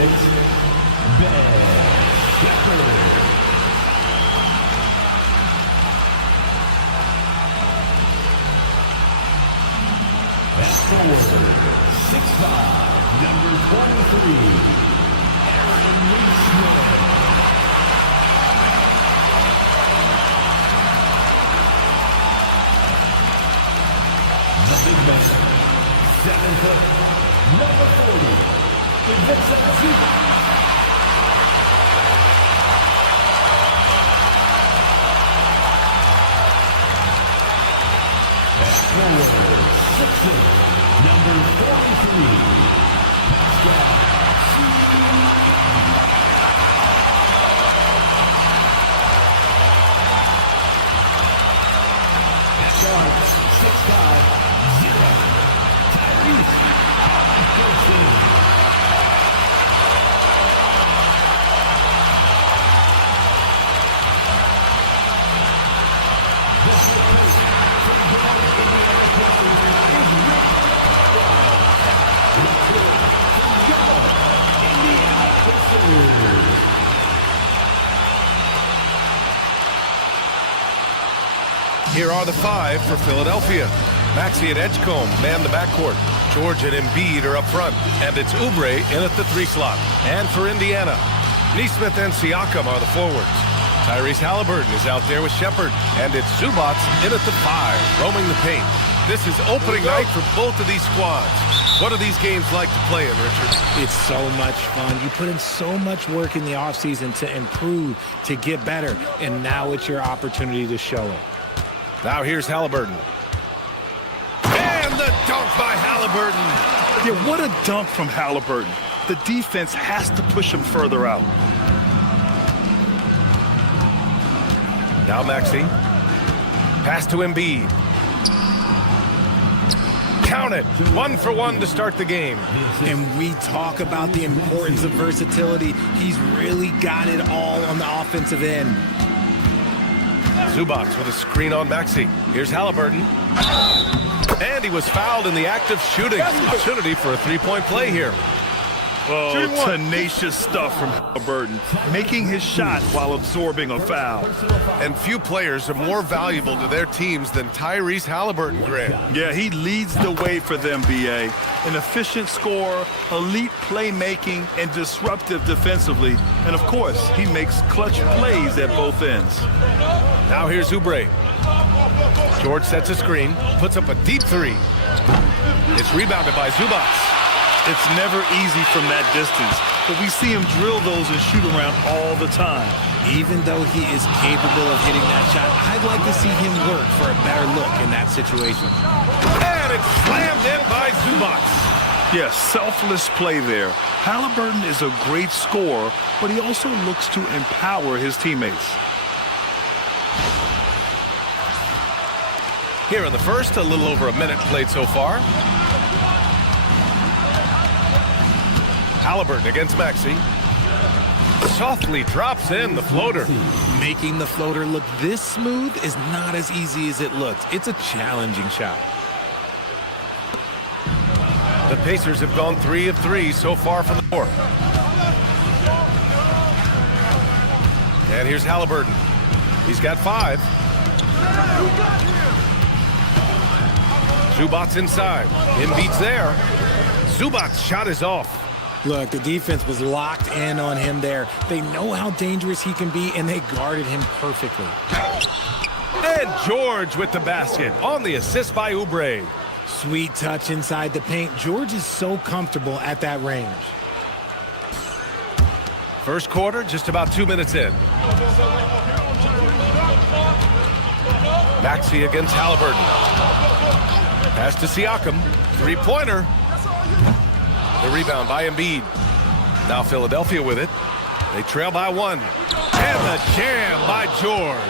Number 23, the big man, 7 foot, number 40, number 43, Starts 6-5-0. Tyrese. Here are the 5 for Philadelphia. Maxey and Edgecombe man the backcourt. George and Embiid are up front. And it's Oubre in at the 3 slot. And for Indiana, Nesmith and Siakam are the forwards. Tyrese Halliburton is out there with Shepherd. And it's Zubac in at the 5, roaming the paint. This is opening night for both of these squads. What are these games like to play in, Richard? It's so much fun. You put in so much work in the offseason to improve, to get better. And now it's your opportunity to show it. Now here's Halliburton. And the dunk by Halliburton. Yeah, what a dunk from Halliburton. The defense has to push him further out. Now Maxey. Pass to Embiid. Count it. 1 for 1 to start the game. And we talk about the importance of versatility. He's really got it all on the offensive end. Zubac with a screen on Maxey. Here's Halliburton. And he was fouled in the act of shooting. Opportunity for a 3-point play here. Oh, tenacious stuff from Halliburton, making his shot while absorbing a foul. And few players are more valuable to their teams than Tyrese Halliburton, Graham. Yeah, he leads the way for them, B.A. An efficient scorer, elite playmaking, and disruptive defensively. And, of course, he makes clutch plays at both ends. Now here's Oubre. George sets a screen, puts up a deep 3. It's rebounded by Zubac. It's never easy from that distance, but we see him drill those and shoot around all the time. Even though he is capable of hitting that shot, I'd like to see him work for a better look in that situation. And it's slammed in by Zubac. Yes, selfless play there. Halliburton is a great scorer, but he also looks to empower his teammates. Here in the first, a little over a minute played so far. Halliburton against Maxey. Softly drops in the floater. Making the floater look this smooth is not as easy as it looks. It's a challenging shot. The Pacers have gone 3 of 3 so far from the court. And here's Halliburton. He's got 5. Zubac's inside. Embiid's there. Zubac's shot is off. Look, the defense was locked in on him there. They know how dangerous he can be, and they guarded him perfectly. And George with the basket on the assist by Oubre. Sweet touch inside the paint. George is so comfortable at that range. First quarter, just about 2 minutes in. Maxey against Halliburton. Pass to Siakam. 3-pointer. The rebound by Embiid. Now Philadelphia with it. They trail by 1. And the jam by George.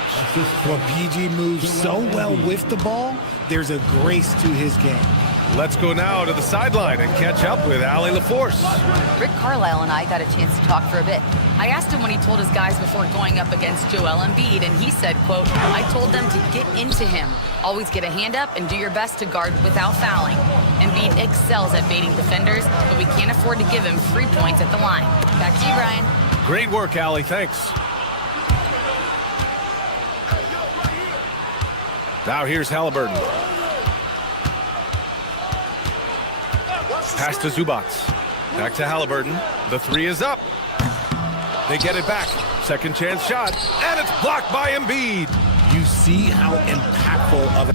Well, PG moves so well with the ball, there's a grace to his game. Let's go now to the sideline and catch up with Allie LaForce. Rick Carlisle and I got a chance to talk for a bit. I asked him when he told his guys before going up against Joel Embiid, and he said, quote, "I told them to get into him. Always get a hand up and do your best to guard without fouling. Embiid excels at baiting defenders, but we can't afford to give him free points at the line." Back to you, Brian. Great work, Allie. Thanks. Now here's Halliburton. Pass to Zubac. Back to Halliburton. The three is up. They get it back. Second chance shot. And it's blocked by Embiid. You see how impactful of a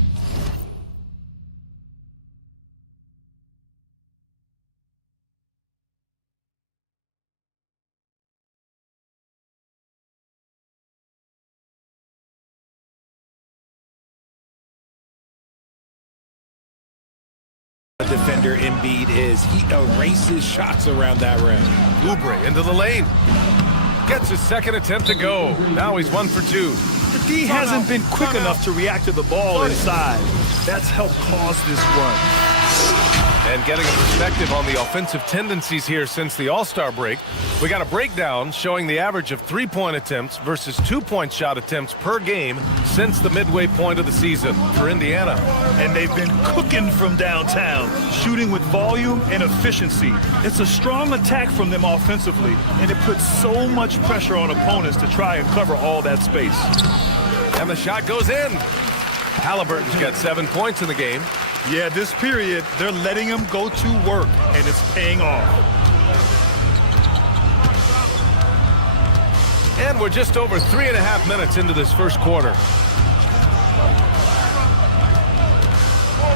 defender Embiid is. He erases shots around that rim. Oubre into the lane. Gets his second attempt to go. Now he's 1 for 2. The D hasn't been quick enough to react to the ball inside. That's helped cause this run. And getting a perspective on the offensive tendencies here since the All-Star break, we got a breakdown showing the average of 3-point attempts versus 2-point shot attempts per game since the midway point of the season for Indiana. And they've been cooking from downtown, shooting with volume and efficiency. It's a strong attack from them offensively, and it puts so much pressure on opponents to try and cover all that space. And the shot goes in. Halliburton's got 7 points in the game. Yeah, this period, they're letting him go to work, and it's paying off. And we're just over 3.5 minutes into this first quarter.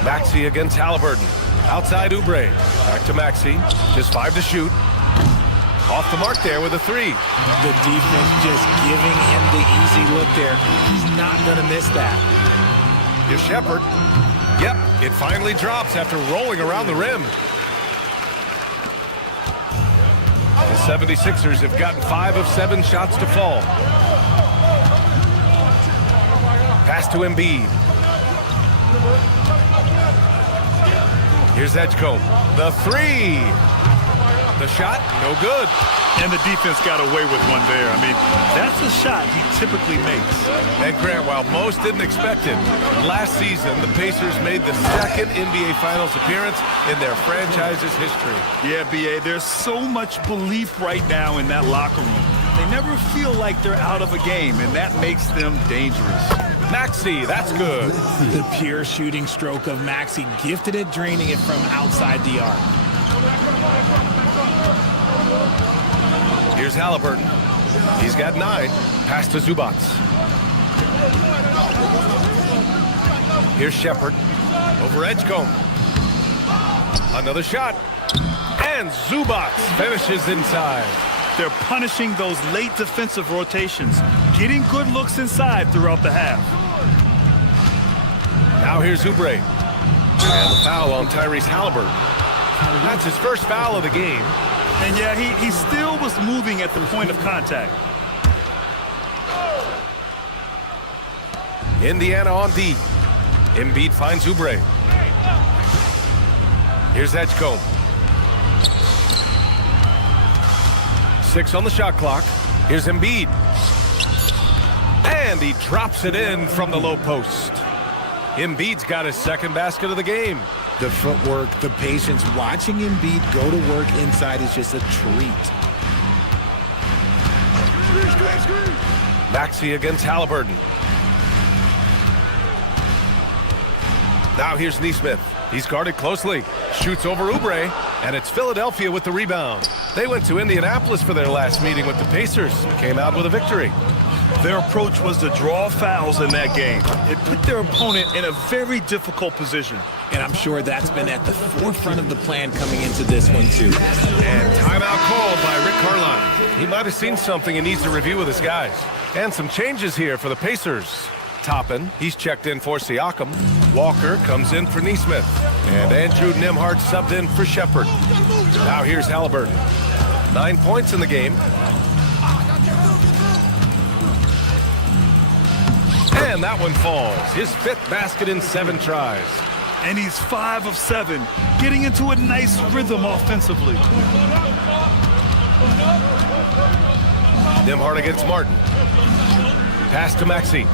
Maxey against Halliburton. Outside Oubre. Back to Maxey. Just 5 to shoot. Off the mark there with a 3. The defense just giving him the easy look there. He's not going to miss that. Here's Shepard. Yep, it finally drops after rolling around the rim. The 76ers have gotten 5 of 7 shots to fall. Pass to Embiid. Here's Edgecombe. The 3. The shot, no good. And the defense got away with one there. I mean, that's a shot he typically makes. And Grant, while most didn't expect it, last season the Pacers made the second NBA Finals appearance in their franchise's history. Yeah, B.A., there's so much belief right now in that locker room. They never feel like they're out of a game, and that makes them dangerous. Maxey, that's good. The pure shooting stroke of Maxey, gifted at draining it from outside the arc. Here's Halliburton. He's got 9. Pass to Zubac. Here's Shepard. Over Edgecombe. Another shot. And Zubac finishes inside. They're punishing those late defensive rotations, getting good looks inside throughout the half. Now here's Oubre. And the foul on Tyrese Halliburton. That's his first foul of the game. And yeah, he still was moving at the point of contact. Indiana on D. Embiid finds Oubre. Here's Edgecombe. 6 on the shot clock. Here's Embiid. And he drops it in from the low post. Embiid's got his second basket of the game. The footwork, the patience, watching Embiid go to work inside is just a treat. Maxey against Halliburton. Now here's Nesmith. He's guarded closely. Shoots over Oubre, and it's Philadelphia with the rebound. They went to Indianapolis for their last meeting with the Pacers. Came out with a victory. Their approach was to draw fouls in that game. It put their opponent in a very difficult position. And I'm sure that's been at the forefront of the plan coming into this one, too. And timeout called by Rick Carlisle. He might have seen something he needs to review with his guys. And some changes here for the Pacers. Toppin, he's checked in for Siakam. Walker comes in for Nesmith. And Andrew Nembhard subbed in for Shepard. Now here's Halliburton. 9 points in the game. And that one falls. His 5th basket in 7 tries. And he's 5 of 7, getting into a nice rhythm offensively. Nembhard against Martin. Pass to Maxey.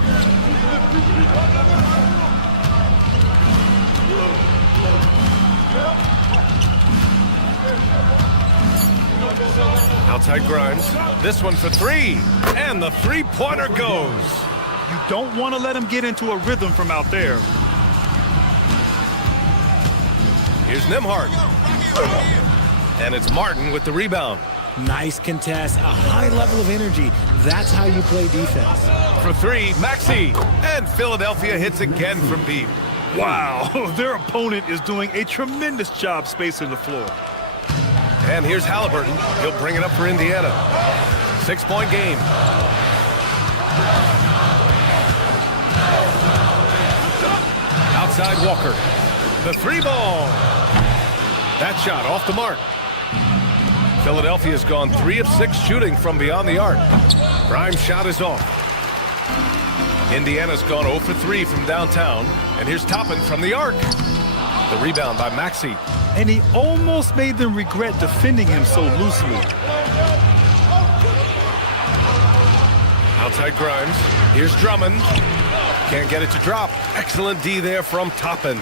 Outside Grimes. This one for 3. And the three-pointer goes. You don't want to let him get into a rhythm from out there. Here's Nembhard. And it's Martin with the rebound. Nice contest, a high level of energy. That's how you play defense. For 3, Maxey. And Philadelphia hits again from deep. Wow, their opponent is doing a tremendous job spacing the floor. And here's Halliburton. He'll bring it up for Indiana. 6-point game. Outside Walker. The 3-ball. That shot off the mark. Philadelphia's gone 3 of 6 shooting from beyond the arc. Grimes' shot is off. Indiana's gone 0 for 3 from downtown. And here's Toppin from the arc. The rebound by Maxey. And he almost made them regret defending him so loosely. Outside Grimes. Here's Drummond. Can't get it to drop. Excellent D there from Toppin.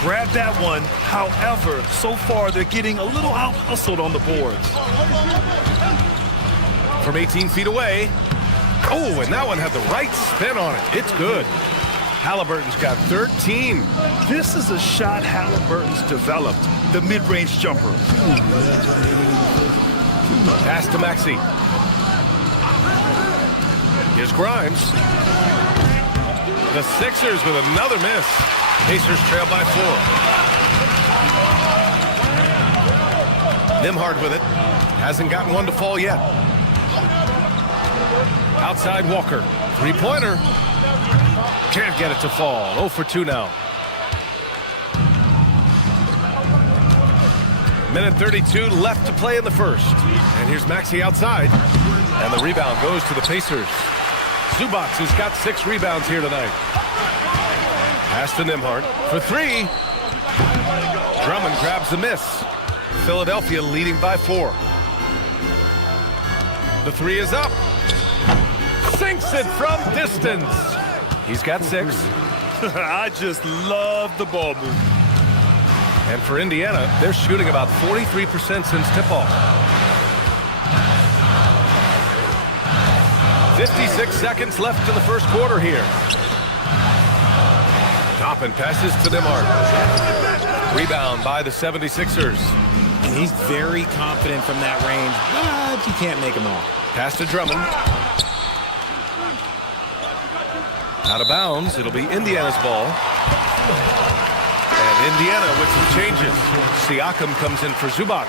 Grab that one. However, so far they're getting a little out-hustled on the boards. From 18 feet away. Oh, and that one had the right spin on it. It's good. Halliburton's got 13. This is a shot Halliburton's developed, the mid-range jumper. Pass to Maxey. Here's Grimes. The Sixers with another miss. Pacers trail by 4. Nembhard with it. Hasn't gotten one to fall yet. Outside Walker. 3-pointer. Can't get it to fall. 0 for 2 now. Minute 32 left to play in the first. And here's Maxey outside. And the rebound goes to the Pacers. Zubac has got 6 rebounds here tonight. Pass to Nembhard for 3. Drummond grabs the miss. Philadelphia leading by 4. The 3 is up. Sinks it from distance. He's got 6. I just love the ball movement. And for Indiana, they're shooting about 43% since tip-off. 56 seconds left in the first quarter here. Toppin passes to Nembhard. Rebound by the 76ers. And he's very confident from that range, but you can't make him all. Pass to Drummond. Out of bounds. It'll be Indiana's ball. And Indiana with some changes. Siakam comes in for Zubac.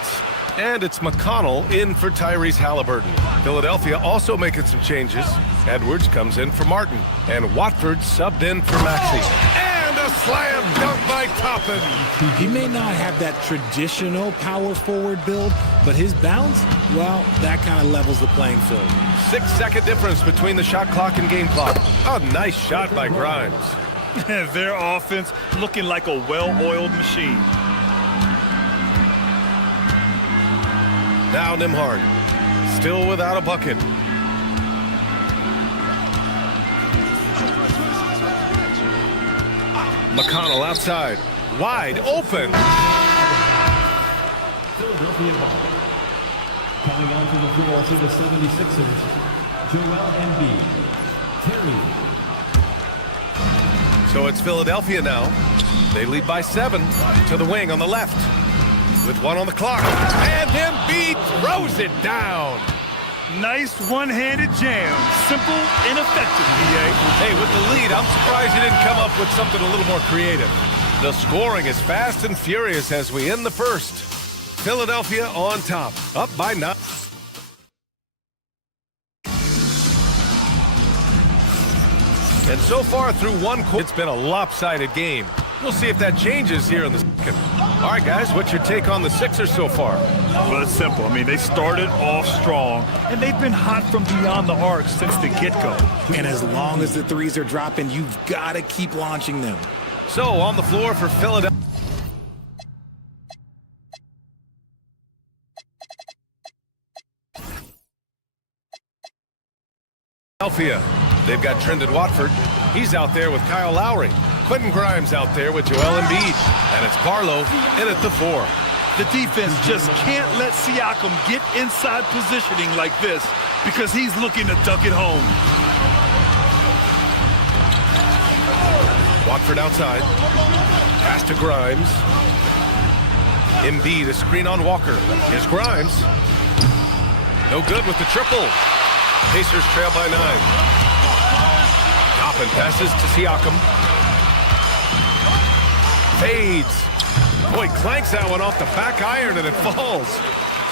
And it's McConnell in for Tyrese Halliburton. Philadelphia also making some changes. Edwards comes in for Martin. And Watford subbed in for Maxey. And a slam dunk by Toppin. He may not have that traditional power forward build, but his bounce, well, that kind of levels the playing field. 6-second difference between the shot clock and game clock. A nice shot by Grimes. Their offense looking like a well-oiled machine. Now Nembhard, still without a bucket. McConnell outside, wide open. Philadelphia ball. Coming onto the floor for the 76ers, Joel Embiid. Terry. So it's Philadelphia now. They lead by 7 to the wing on the left. With 1 on the clock. And Embiid throws it down. Nice one-handed jam. Simple and effective, PA. Hey, with the lead, I'm surprised you didn't come up with something a little more creative. The scoring is fast and furious as we end the first. Philadelphia on top, up by 9. And so far through one quarter, it's been a lopsided game. We'll see if that changes here in the second. All right, guys, what's your take on the Sixers so far? Well, it's simple. I mean, they started off strong, and they've been hot from beyond the arc since the get-go. And as long as the threes are dropping, you've got to keep launching them. So on the floor for Philadelphia. They've got Trendon Watford. He's out there with Kyle Lowry. Quentin Grimes out there with Joel Embiid. And it's Barlow in at the 4. The defense just can't let Siakam get inside positioning like this because he's looking to duck it home. Watford outside. Pass to Grimes. Embiid, a screen on Walker. Here's Grimes. No good with the triple. Pacers trail by 9. Toppin passes to Siakam. Fades. Boy, clanks that one off the back iron and it falls.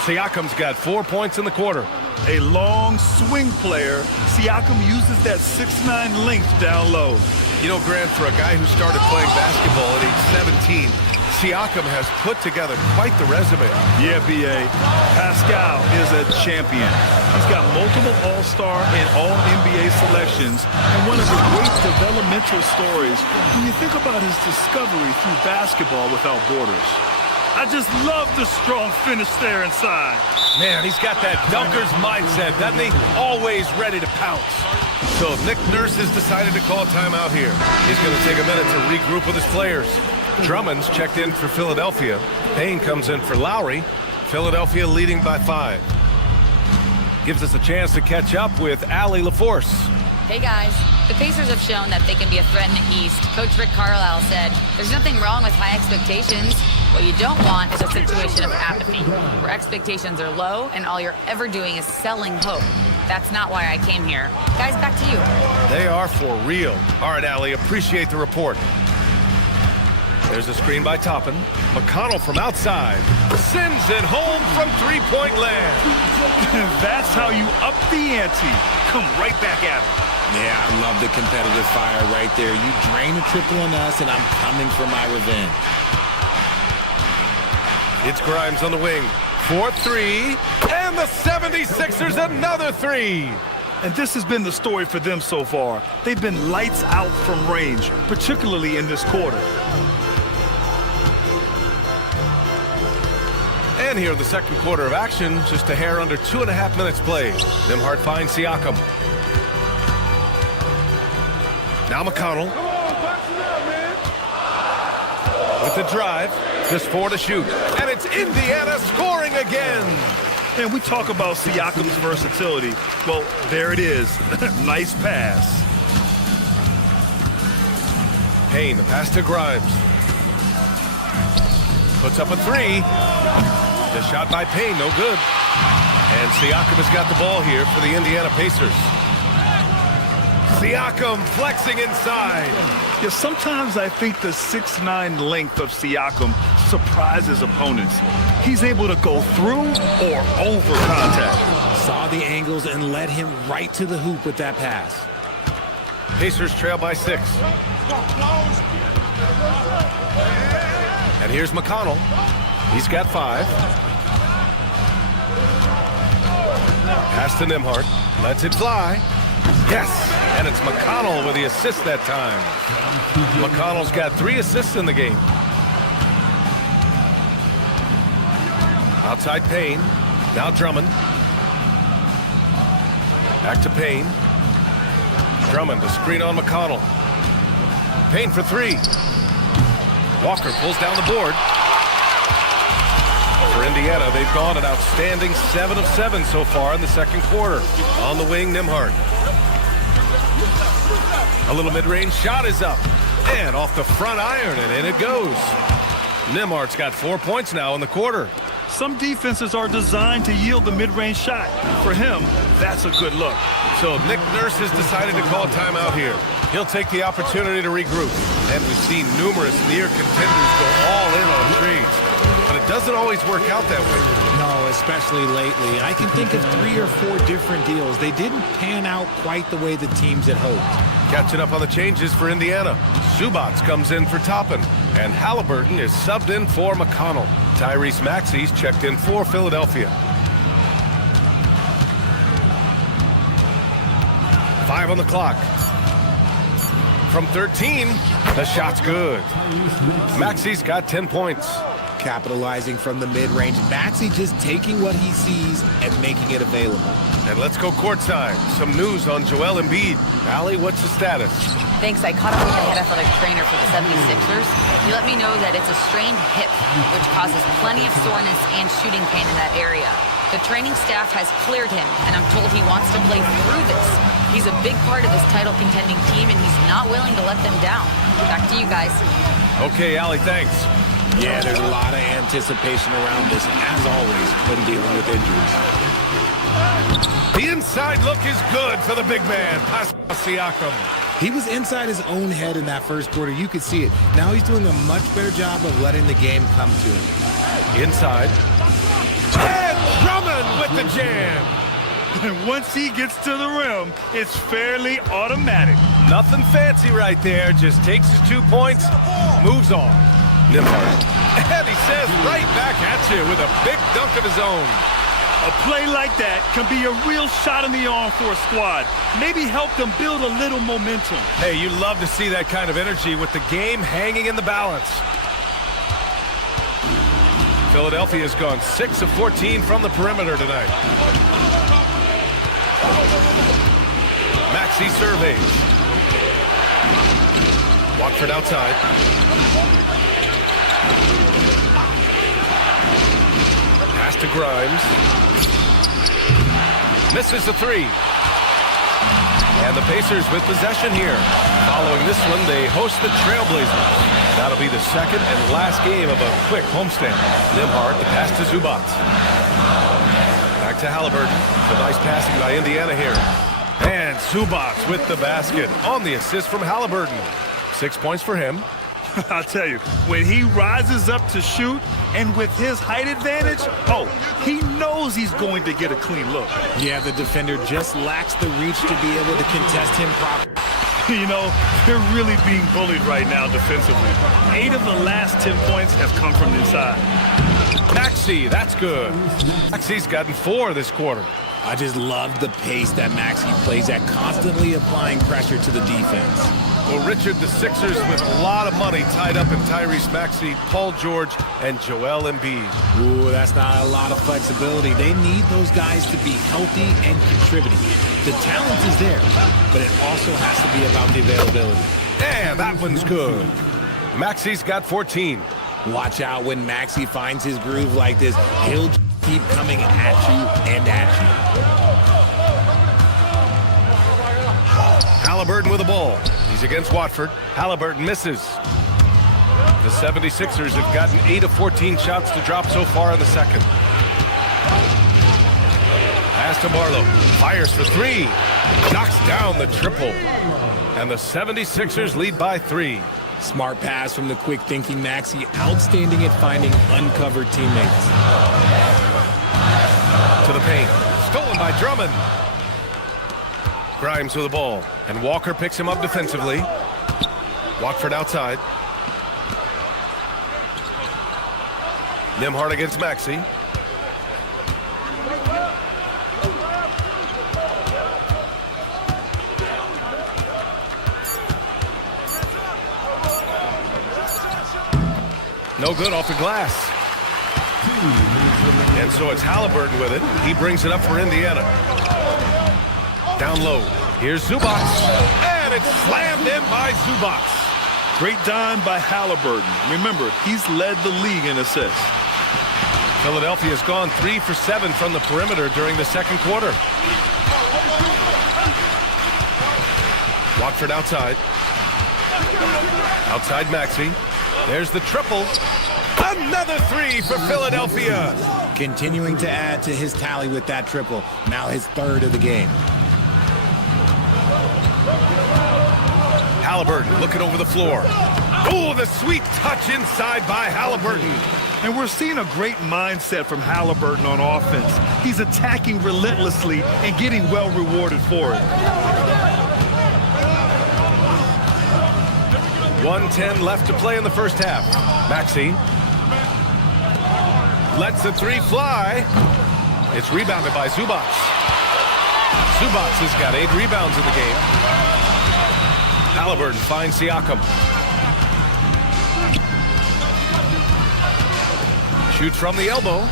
Siakam's got 4 points in the quarter. A long swing player, Siakam uses that 6'9" length down low. You know, Grant, for a guy who started playing basketball at age 17, Siakam has put together quite the resume. Yeah, B.A. Pascal is a champion. He's got multiple All-Star and All-NBA selections, and one of the great developmental stories when you think about his discovery through basketball without borders. I just love the strong finish there inside. Man, he's got that dunker's mindset, doesn't he? Always ready to pounce. So Nick Nurse has decided to call timeout here. He's going to take a minute to regroup with his players. Drummond's checked in for Philadelphia. Payne comes in for Lowry. Philadelphia leading by 5. Gives us a chance to catch up with Allie LaForce. Hey guys, the Pacers have shown that they can be a threat in the East. Coach Rick Carlisle said, there's nothing wrong with high expectations. What you don't want is a situation of apathy, where expectations are low and all you're ever doing is selling hope. That's not why I came here. Guys, back to you. They are for real. All right, Allie, appreciate the report. There's a screen by Toppin. McConnell from outside. Sends it home from three-point land. That's how you up the ante. Come right back at it. Yeah, I love the competitive fire right there. You drain a triple on us, and I'm coming for my revenge. It's Grimes on the wing. 4-3. And the 76ers another 3. And this has been the story for them so far. They've been lights out from range, particularly in this quarter. And here in the second quarter of action, just a hair under 2.5 minutes played. Nembhard finds Siakam. Now McConnell. With the drive, just 4 to shoot. And it's Indiana scoring again. And we talk about Siakam's versatility. Well, there it is. Nice pass. Payne, the pass to Grimes. Puts up a 3. The shot by Payne, no good. And Siakam has got the ball here for the Indiana Pacers. Siakam flexing inside. Yeah, sometimes I think the 6'9" length of Siakam surprises opponents. He's able to go through or over contact. Saw the angles and led him right to the hoop with that pass. Pacers trail by 6. And here's McConnell. He's got 5. Pass to Nembhard. Lets it fly. Yes, and it's McConnell with the assist that time. McConnell's got 3 assists in the game. Outside Payne. Now Drummond. Back to Payne. Drummond, a screen on McConnell. Payne for 3. Walker pulls down the board. For Indiana, they've gone an outstanding 7 of 7 so far in the second quarter. On the wing, Nembhard. A little mid-range shot is up. And off the front iron, and in it goes. Nembhard's got 4 points now in the quarter. Some defenses are designed to yield the mid-range shot. For him, that's a good look. So Nick Nurse has decided to call timeout here. He'll take the opportunity to regroup. And we've seen numerous near contenders go all in on trades. But it doesn't always work out that way. No, especially lately. I can think of 3 or 4 different deals. They didn't pan out quite the way the teams had hoped. Catching up on the changes for Indiana. Zubats comes in for Toppin. And Halliburton is subbed in for McConnell. Tyrese Maxey's checked in for Philadelphia. 5 on the clock. from 13. The shot's good. Maxi's got 10 points. Capitalizing from the mid-range. Maxey just taking what he sees and making it available. And let's go courtside. Some news on Joel Embiid. Allie, what's the status? Thanks. I caught up with the head athletic trainer for the 76ers. He let me know that it's a strained hip, which causes plenty of soreness and shooting pain in that area. The training staff has cleared him, and I'm told he wants to play through this. He's a big part of this title-contending team, and he's not willing to let them down. Back to you guys. Okay, Allie, thanks. Yeah, there's a lot of anticipation around this, as always, when dealing with injuries. The inside look is good for the big man, Siakam. He was inside his own head in that first quarter. You could see it. Now he's doing a much better job of letting the game come to him. Inside. And Drummond with the jam. And once he gets to the rim, it's fairly automatic. Nothing fancy right there. Just takes his 2 points, moves on. Nembhard. And he says right back at you with a big dunk of his own. A play like that can be a real shot in the arm for a squad. Maybe help them build a little momentum. Hey, you love to see that kind of energy with the game hanging in the balance. Philadelphia's gone 6 of 14 from the perimeter tonight. Maxey surveys. Watford outside. Pass to Grimes. Misses the three. And the Pacers with possession here. Following this one, they host the Trailblazers. That'll be the second and last game of a quick homestand. Nembhard, the pass to Zubac. Back to Halliburton. The nice passing by Indiana here. And Zubac with the basket on the assist from Halliburton. 6 points for him. I'll tell you, when he rises up to shoot, and with his height advantage, he knows he's going to get a clean look. Yeah, the defender just lacks the reach to be able to contest him properly. You know, they're really being bullied right now defensively. 8 of the last 10 points have come from inside. Maxey, that's good. Maxey's gotten 4 this quarter. I just love the pace that Maxey plays at, constantly applying pressure to the defense. Well, Richard, the Sixers with a lot of money tied up in Tyrese Maxey, Paul George, and Joel Embiid. Ooh, that's not a lot of flexibility. They need those guys to be healthy and contributing. The talent is there, but it also has to be about the availability. And that one's good. Maxey's got 14. Watch out when Maxey finds his groove like this. He'll keep coming at you and at you. Halliburton with the ball. He's against Watford. Halliburton misses. The 76ers have gotten 8 of 14 shots to drop so far in the second. Pass to Barlow. Fires for 3. Knocks down the triple. And the 76ers lead by 3. Smart pass from the quick-thinking Maxey. Outstanding at finding uncovered teammates. To the paint. Stolen by Drummond. Grimes with the ball. And Walker picks him up defensively. Watford outside. Nembhard against Maxey. No good off the glass. And so it's Halliburton with it. He brings it up for Indiana. Down low. Here's Zubac. And it's slammed in by Zubac. Great dime by Halliburton. Remember, he's led the league in assists. Philadelphia's gone 3 for 7 from the perimeter during the second quarter. Watford outside. Outside Maxey. There's the triple. Another 3 for Philadelphia. Continuing to add to his tally with that triple. Now his 3rd of the game. Halliburton looking over the floor. Oh, the sweet touch inside by Halliburton. And we're seeing a great mindset from Halliburton on offense. He's attacking relentlessly and getting well rewarded for it. 1:10 left to play in the first half. Maxey lets the 3 fly. It's rebounded by Zubac. Zubac has got 8 rebounds in the game. Halliburton finds Siakam. Shoots from the elbow.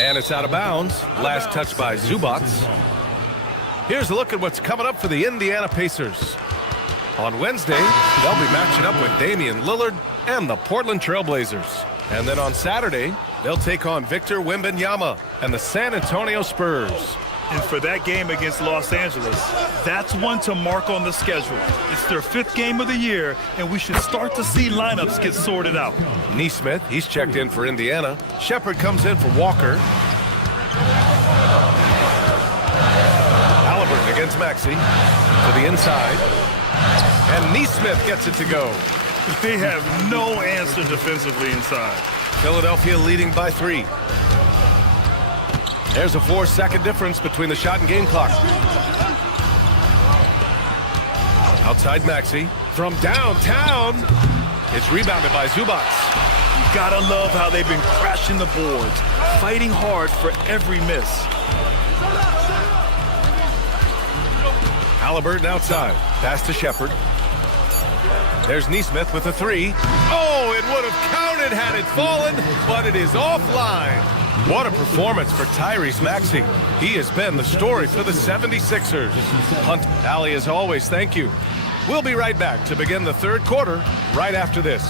And it's out of bounds. Last touch by Zubac. Here's a look at what's coming up for the Indiana Pacers. On Wednesday, they'll be matching up with Damian Lillard and the Portland Trailblazers. And then on Saturday, they'll take on Victor Wembanyama and the San Antonio Spurs. And for that game against Los Angeles, that's one to mark on the schedule. It's their 5th game of the year, and we should start to see lineups get sorted out. Nesmith, he's checked in for Indiana. Shepard comes in for Walker. Halliburton against Maxey to the inside. And Nesmith gets it to go. They have no answer defensively inside. Philadelphia leading by 3. There's a 4-second difference between the shot and game clock. Outside Maxey from downtown. It's rebounded by Zubac. You gotta love how they've been crashing the boards, fighting hard for every miss. Halliburton outside. Pass to Shepard. There's Nesmith with a 3. Oh, it would have counted had it fallen, but it is offline. What a performance for Tyrese Maxey. He has been the story for the 76ers. Hunt, Allie, as always, thank you. We'll be right back to begin the third quarter right after this.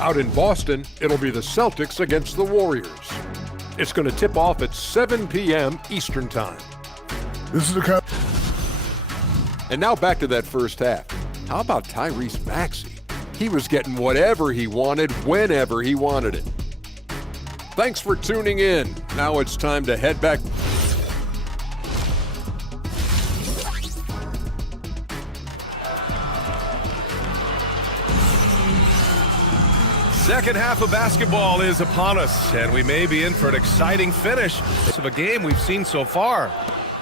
Out in Boston, it'll be the Celtics against the Warriors. It's going to tip off at 7 p.m. Eastern Time. This is the And now back to that first half. How about Tyrese Maxey? He was getting whatever he wanted, whenever he wanted it. Thanks for tuning in. Now it's time to head back. Second half of basketball is upon us, and we may be in for an exciting finish of a game we've seen so far.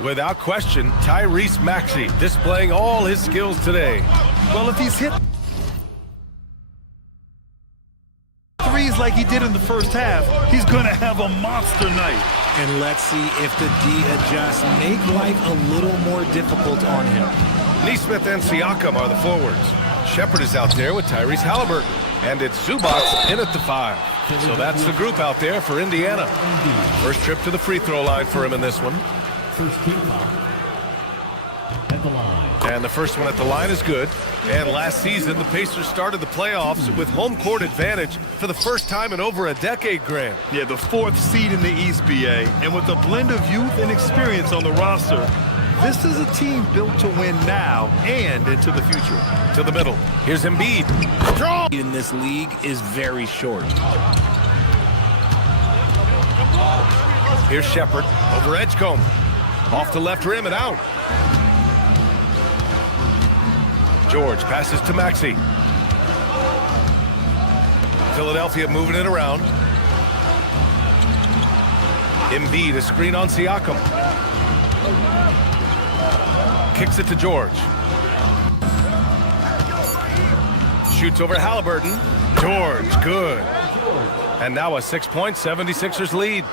Without question, Tyrese Maxey displaying all his skills today. Well, if he's hit threes like he did in the first half, he's gonna have a monster night. And let's see if the D adjusts, make life a little more difficult on him. Nesmith and Siakam are the forwards. Shepard is out there with Tyrese Halliburton. And it's Zubac in at the 5. So that's the group out there for Indiana. First trip to the free throw line for him in this one. First team foul at the line. And the first one at the line is good. And last season, the Pacers started the playoffs with home court advantage for the first time in over a decade, Grant. Yeah, the 4th seed in the East, BA. And with a blend of youth and experience on the roster, this is a team built to win now and into the future. To the middle. Here's Embiid. Strong! In this league is very short. Here's Shepard over Edgecombe. Off the left rim and out. George passes to Maxey. Philadelphia moving it around. Embiid, a screen on Siakam. Kicks it to George. Shoots over Halliburton. George, good. And now a 6-point 76ers lead.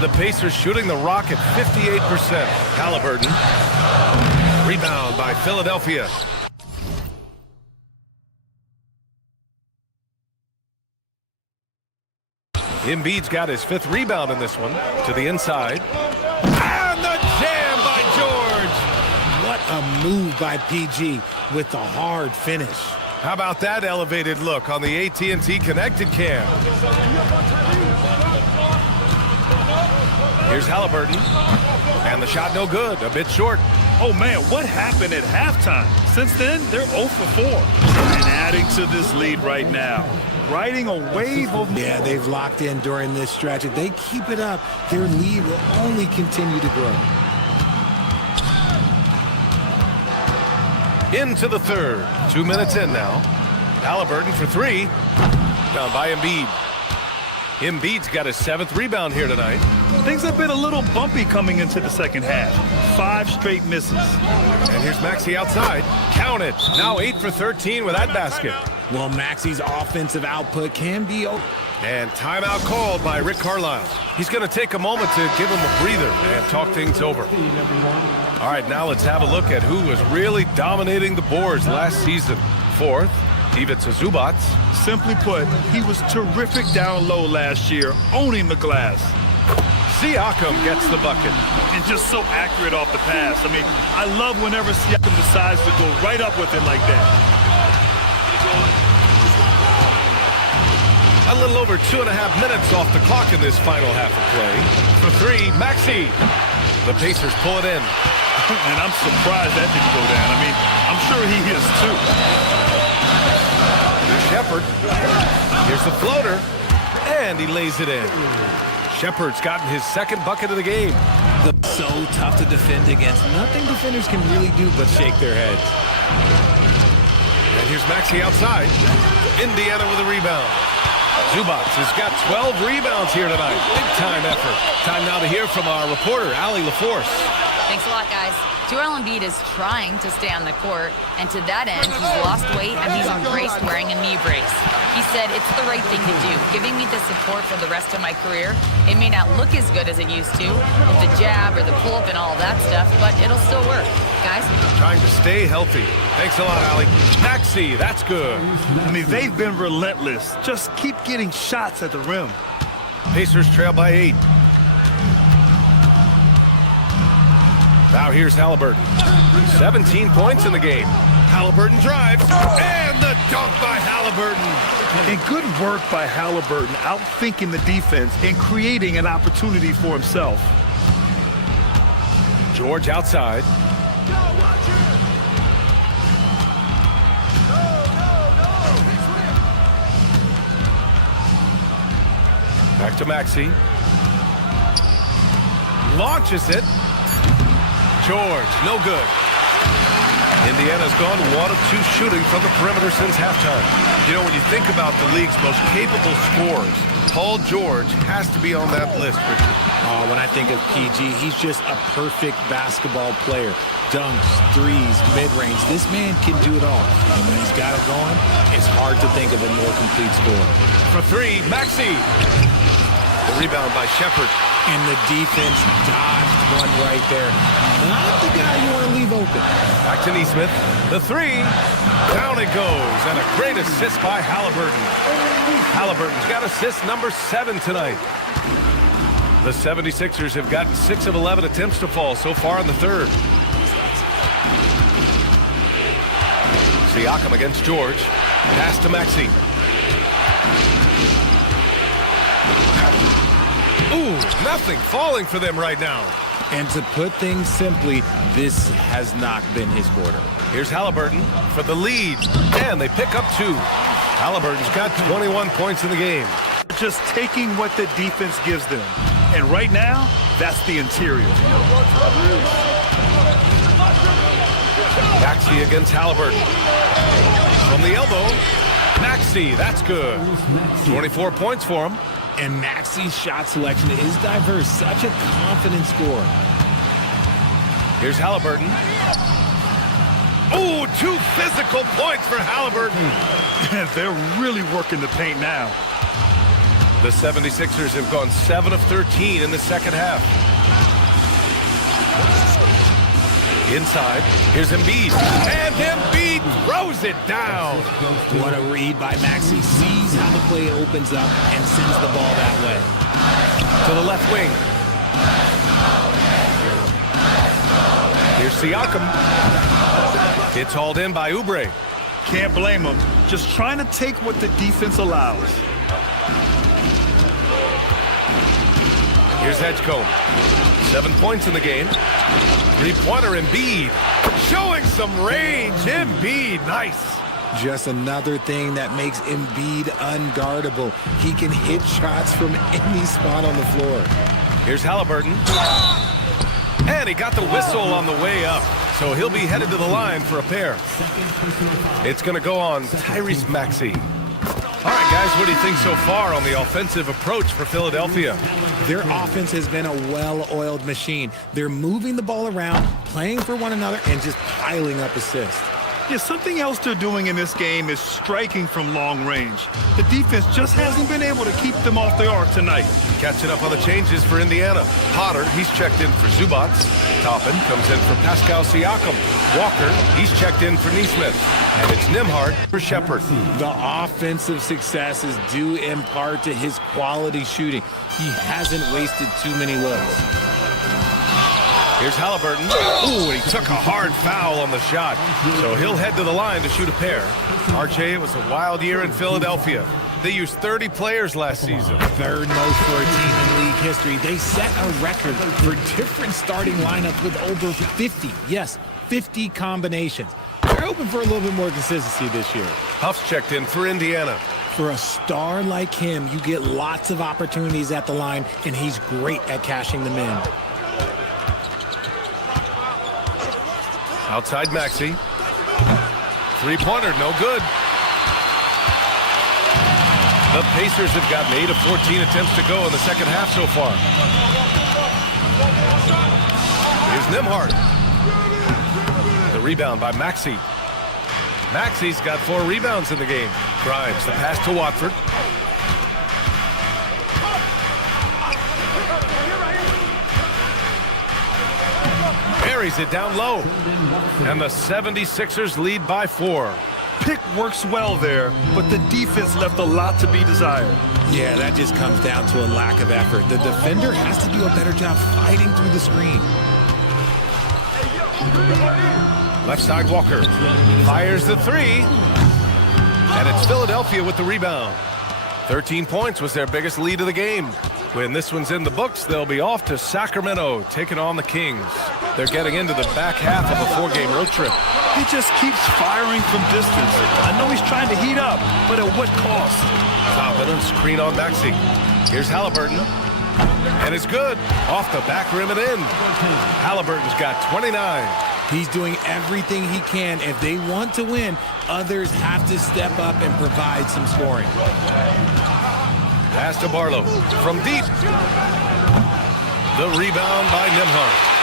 The Pacers shooting the rock at 58%. Halliburton. Rebound by Philadelphia. Embiid's got his 5th rebound in this one. To the inside. And the jam by George. What a move by PG with the hard finish. How about that elevated look on the AT&T connected cam? Here's Halliburton. And the shot no good, a bit short. Oh, man, what happened at halftime? Since then, they're 0 for 4. And adding to this lead right now. Riding a wave of... Yeah, they've locked in during this stretch. If they keep it up, their lead will only continue to grow. Into the third. 2 minutes in now. Halliburton for 3. Down by Embiid. Embiid's got his 7th rebound here tonight. Things have been a little bumpy coming into the second half. 5 straight misses. And here's Maxey outside. Count it. Now 8 for 13 with that basket. Well, Maxey's offensive output can be... And timeout called by Rick Carlisle. He's going to take a moment to give him a breather and talk things over. All right, now let's have a look at who was really dominating the boards last season. Fourth, Ivica Zubac. Simply put, he was terrific down low last year, owning the glass. Siakam gets the bucket. And just so accurate off the pass. I mean, I love whenever Siakam decides to go right up with it like that. A little over 2.5 minutes off the clock in this final half of play. For three, Maxey. The Pacers pull it in. And I'm surprised that didn't go down. I mean, I'm sure he is too. Here's Shepard. Here's the floater. And he lays it in. Shepard's gotten his second bucket of the game. So tough to defend against. Nothing defenders can really do but shake their heads. And here's Maxey outside. Indiana with a rebound. Zubac has got 12 rebounds here tonight. Big-time effort. Time now to hear from our reporter, Allie LaForce. Thanks a lot, guys. Joel Embiid is trying to stay on the court, and to that end, he's lost weight and he's embraced wearing a knee brace. He said, it's the right thing to do, giving me the support for the rest of my career. It may not look as good as it used to, with the jab or the pull-up and all that stuff, but it'll still work. Guys? Trying to stay healthy. Thanks a lot, Allie. Maxey, that's good. I mean, they've been relentless. Just keep getting shots at the rim. Pacers trail by 8. Now here's Halliburton. 17 points in the game. Halliburton drives, and the dunk by Halliburton. And good work by Halliburton, outthinking the defense and creating an opportunity for himself. George outside. Back to Maxey. Launches it. George, no good. Indiana's gone 1 of 2 shooting from the perimeter since halftime. You know, when you think about the league's most capable scorers, Paul George has to be on that list, Richard. When I think of PG, he's just a perfect basketball player. Dunks, threes, mid-range. This man can do it all. And when he's got it going, it's hard to think of a more complete scorer. For 3, Maxey. The rebound by Shepard. And the defense dodged one right there. Not the guy you want to leave open. Back to Nesmith. The 3. Down it goes. And a great assist by Halliburton. Halliburton's got assist number 7 tonight. The 76ers have gotten 6 of 11 attempts to fall so far in the third. Siakam against George. Pass to Maxey. Ooh, nothing falling for them right now. And to put things simply, this has not been his quarter. Here's Halliburton for the lead, and they pick up 2. Halliburton's got 21 points in the game. Just taking what the defense gives them. And right now, that's the interior. Maxey against Halliburton. From the elbow, Maxey, that's good. 24 points for him. And Maxey's shot selection is diverse. Such a confident scorer. Here's Halliburton. Ooh, 2 physical points for Halliburton. They're really working the paint now. The 76ers have gone 7 of 13 in the second half. Inside, here's Embiid. And Embiid throws it down. What a read by Maxey. Sees how the play opens up and sends the ball that way. To the left wing. Here's Siakam. It's hauled in by Oubre. Can't blame him. Just trying to take what the defense allows. Here's Edgecombe. 7 points in the game. 3-pointer Embiid. Showing some range. Embiid, nice. Just another thing that makes Embiid unguardable. He can hit shots from any spot on the floor. Here's Halliburton. And he got the whistle on the way up. So he'll be headed to the line for a pair. It's going to go on Tyrese Maxey. All right, guys, what do you think so far on the offensive approach for Philadelphia? Their offense has been a well-oiled machine. They're moving the ball around, playing for one another, and just piling up assists. Yeah, something else they're doing in this game is striking from long range. The defense just hasn't been able to keep them off the arc tonight. Catching up on the changes for Indiana. Potter, he's checked in for Zubac. Toppin comes in for Pascal Siakam. Walker, he's checked in for Neesmith. And it's Nembhard for Shepard. The offensive success is due in part to his quality shooting. He hasn't wasted too many looks. Here's Halliburton. Ooh, he took a hard foul on the shot. So he'll head to the line to shoot a pair. RJ, it was a wild year in Philadelphia. They used 30 players last season. Third most for a team in league history. They set a record for different starting lineups with over 50. Yes, 50 combinations. They're hoping for a little bit more consistency this year. Huff's checked in for Indiana. For a star like him, you get lots of opportunities at the line, and he's great at cashing them in. Outside Maxey. Three-pointer, no good. The Pacers have gotten 8 of 14 attempts to go in the second half so far. Here's Nembhard. The rebound by Maxey. Maxey's got 4 rebounds in the game. Grimes, the pass to Watford. Buries it down low. And the 76ers lead by 4. Pick works well there, but the defense left a lot to be desired. Yeah, that just comes down to a lack of effort. The defender has to do a better job fighting through the screen. Left side Walker fires the 3. And it's Philadelphia with the rebound. 13 points was their biggest lead of the game. When this one's in the books, they'll be off to Sacramento, taking on the Kings. They're getting into the back half of a 4-game road trip. He just keeps firing from distance. I know he's trying to heat up, but at what cost? Toppin and screen on Maxey. Here's Halliburton. And it's good. Off the back rim and in. Halliburton's got 29. He's doing everything he can. If they want to win, others have to step up and provide some scoring. Pass to Barlow from deep. The rebound by Nembhard.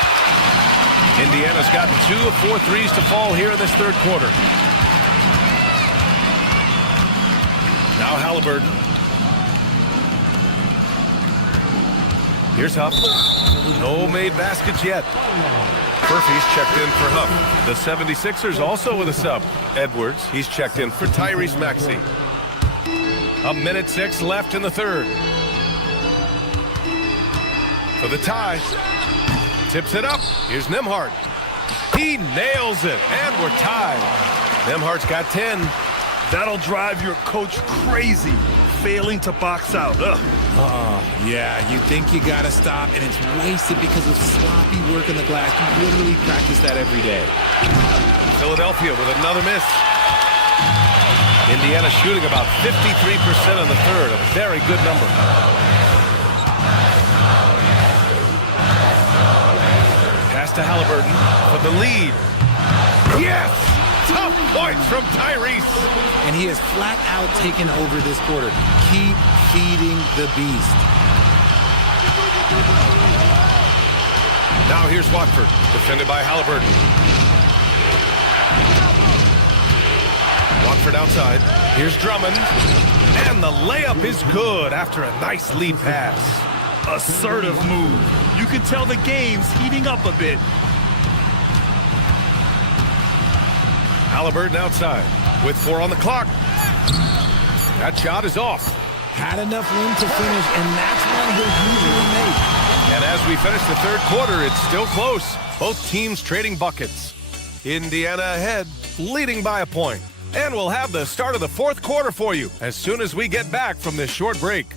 Indiana's gotten 2 of 4 threes to fall here in this third quarter. Now Halliburton. Here's Huff. No made baskets yet. Murphy's checked in for Huff. The 76ers also with a sub. Edwards, he's checked in for Tyrese Maxey. 1:06 left in the third. For the tie. Tips it up. Here's Nembhard. He nails it. And we're tied. Nembhard's got 10. That'll drive your coach crazy, failing to box out. Ugh. Yeah, you think you gotta stop, and it's wasted because of sloppy work in the glass. You literally practice that every day. Philadelphia with another miss. Indiana shooting about 53% in the third, a very good number. Pass to Halliburton for the lead. Yes! Tough points from Tyrese. And he has flat out taken over this quarter. Keep feeding the beast. Now here's Watford, defended by Halliburton. Watford outside. Here's Drummond. And the layup is good after a nice lead pass. Assertive move. You can tell the game's heating up a bit. Halliburton outside with 4 on the clock. That shot is off. Had enough room to finish, and that's one he'll usually make. And as we finish the third quarter, it's still close. Both teams trading buckets. Indiana ahead, leading by a point. And we'll have the start of the fourth quarter for you as soon as we get back from this short break.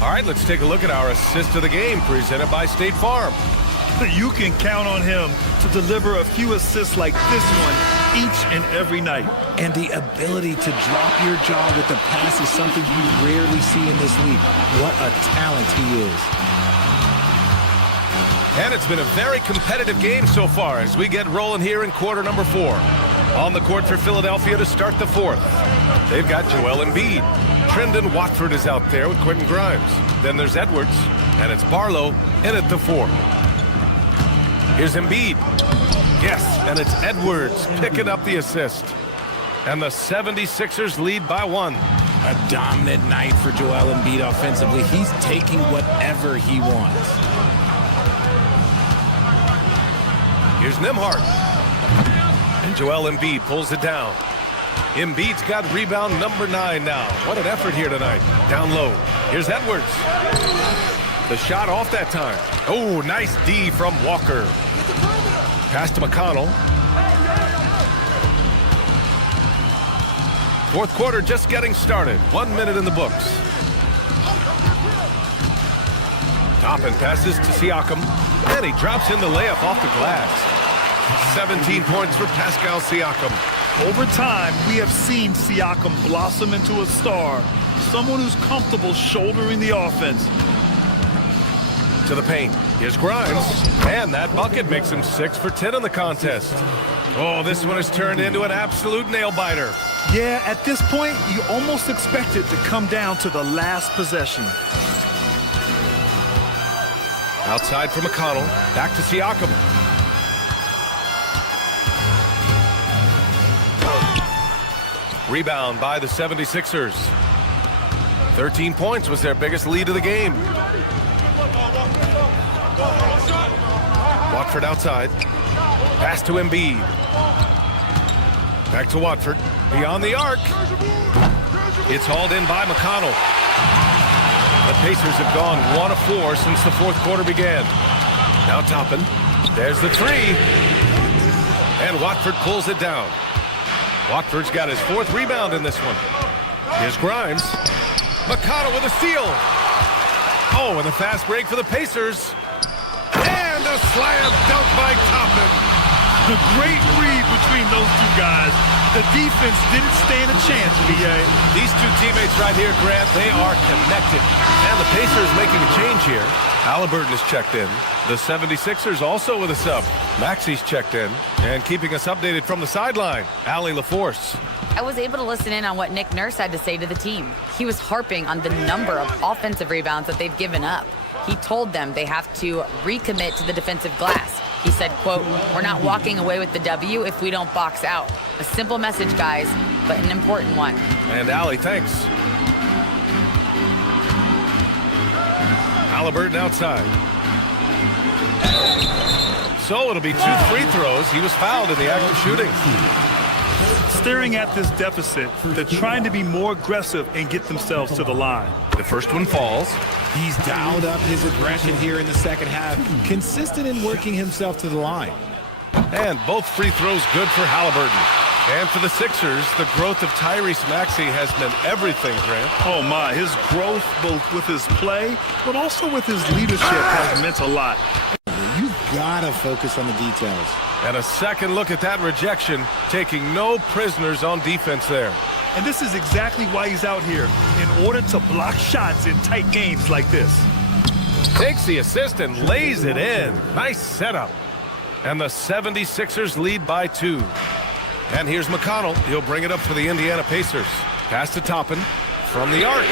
All right, let's take a look at our assist of the game presented by State Farm. You can count on him to deliver a few assists like this one each and every night. And the ability to drop your jaw with the pass is something you rarely see in this league. What a talent he is. And it's been a very competitive game so far as we get rolling here in quarter number 4. On the court for Philadelphia to start the fourth. They've got Joel Embiid. Trendon Watford is out there with Quentin Grimes. Then there's Edwards, and it's Barlow in at the 4. Here's Embiid. Yes, and it's Edwards picking up the assist. And the 76ers lead by 1. A dominant night for Joel Embiid offensively. He's taking whatever he wants. Here's Nembhard. And Joel Embiid pulls it down. Embiid's got rebound number 9 now. What an effort here tonight. Down low. Here's Edwards. The shot off that time. Oh, nice D from Walker. Pass to McConnell. Fourth quarter just getting started. 1 minute in the books. Toppin passes to Siakam. And he drops in the layup off the glass. 17 points for Pascal Siakam. Over time, we have seen Siakam blossom into a star. Someone who's comfortable shouldering the offense. To the paint. Here's Grimes. And that bucket makes him 6 for 10 in the contest. Oh, this one has turned into an absolute nail-biter. Yeah, at this point, you almost expect it to come down to the last possession. Outside for McConnell. Back to Siakam. Rebound by the 76ers. 13 points was their biggest lead of the game. Watford outside. Pass to Embiid. Back to Watford. Beyond the arc. It's hauled in by McConnell. The Pacers have gone 1 of 4 since the fourth quarter began. Now Toppin. There's the 3. And Watford pulls it down. Watford's got his 4th rebound in this one. Here's Grimes. McConnell with a steal. Oh, and a fast break for the Pacers. And a slam dunk by Toppin. The great read between those two guys. The defense didn't stand a chance, BA. These two teammates right here, Grant, they are connected. And the Pacers making a change here. Halliburton is checked in. The 76ers also with a sub. Maxi's checked in. And keeping us updated from the sideline, Allie LaForce. I was able to listen in on what Nick Nurse had to say to the team. He was harping on the number of offensive rebounds that they've given up. He told them they have to recommit to the defensive glass. He said, quote, "We're not walking away with the W if we don't box out." A simple message, guys, but an important one. And Allie, thanks. Halliburton outside. So it'll be 2 free throws. He was fouled in the act of shooting. Staring at this deficit, they're trying to be more aggressive and get themselves to the line. The first one falls. He's dialed up his aggression here in the second half, consistent in working himself to the line. And both free throws good for Halliburton. And for the Sixers, the growth of Tyrese Maxey has meant everything, Grant. Oh my, his growth both with his play, but also with his leadership has meant a lot. You've got to focus on the details. And a second look at that rejection, taking no prisoners on defense there. And this is exactly why he's out here, in order to block shots in tight games like this. Takes the assist and lays it in. Nice setup. And the 76ers lead by 2. And here's McConnell. He'll bring it up for the Indiana Pacers. Pass to Toppin from the arc.